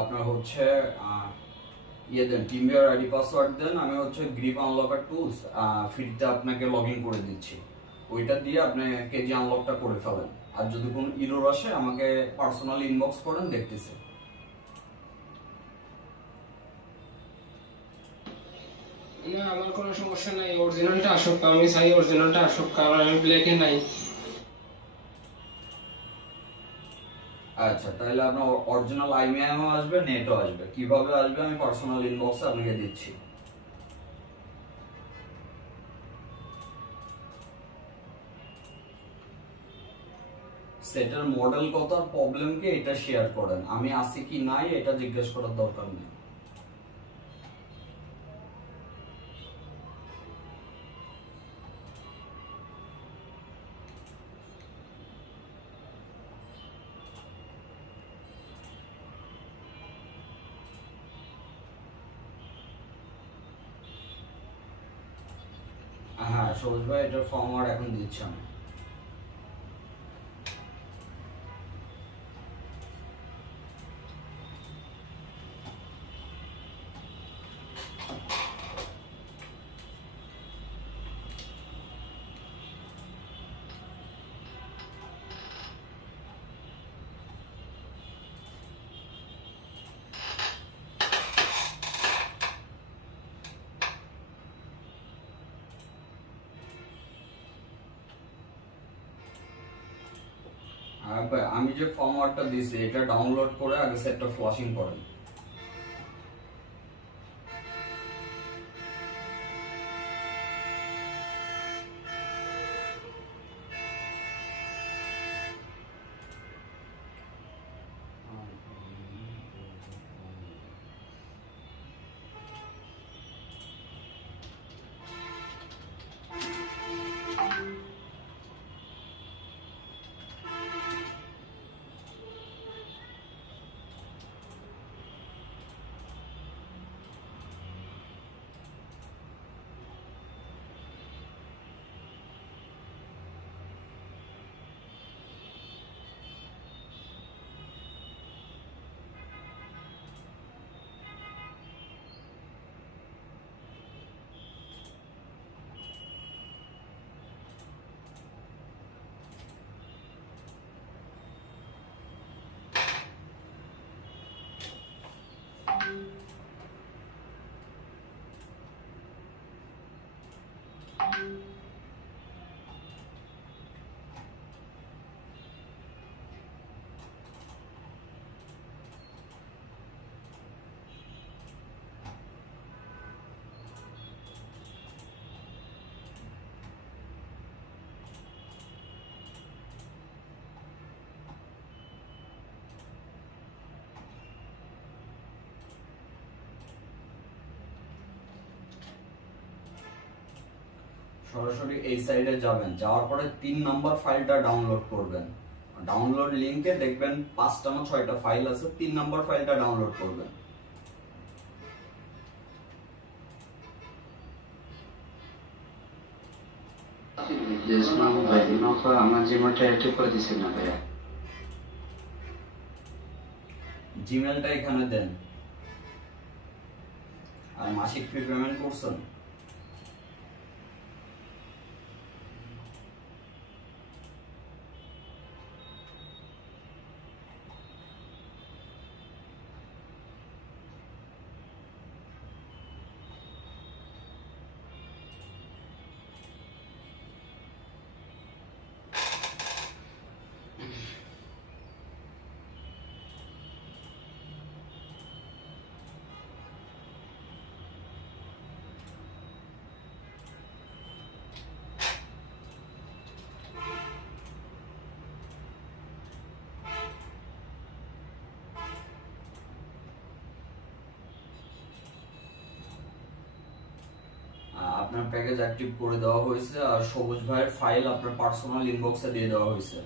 আপনার হচ্ছে ইয়ে দেন, টিমভিউয়ার আইডি পাসওয়ার্ড দেন, আমি হচ্ছে গ্রিপ আনলকার টুলস ফ্রিতে আপনাকে লগ ইন করে দিচ্ছি, ওইটা দিয়ে আপনি কেজি আনলকটা করে ফেলেন। আর যদি কোনো ইরর আসে আমাকে পার্সোনালি ইনবক্স করেন, দেখতেছি। না আমার কোনো সমস্যা নাই, অরিজিনালটা আসুক, আমি চাই অরিজিনালটা আসুক, কারণ আমি ব্ল্যাকে নাই। আচ্ছা, তাহলে আপনার অরিজিনাল আইএমআইও আসবে, নেটও আসবে। কিভাবে আসবে আমি পার্সোনাল ইনবক্সে আপনাকে দিচ্ছি। সেটার মডেল কত আর প্রবলেম কি এটা শেয়ার করেন, আমি আছি কি নাই এটা জিজ্ঞেস করার দরকার নেই। হ্যাঁ সবুজ ভাই, এটার ফর্মাট এখন দিচ্ছি আমি। আমি যে ফর্মাটটা দিছি এটা ডাউনলোড করে আগে সেটটা ফ্লাশিং করেন। সরাসরি এই সাইডে যাবেন, যাওয়ার পরে 3 নাম্বার ফাইলটা ডাউনলোড করবেন। ডাউনলোড লিংকে দেখবেন 5টা না 6টা ফাইল আছে, 3 নাম্বার ফাইলটা ডাউনলোড করবেন। জিমেলটা এখানে দেন। আর মাসিক ফি পেমেন্ট করছেন? আপনার প্যাকেজ অ্যাক্টিভ করে দেওয়া হয়েছে, আর সবুজ ভাইয়ের ফাইল আপনার পার্সোনাল ইনবক্সে দিয়ে দেওয়া হয়েছে।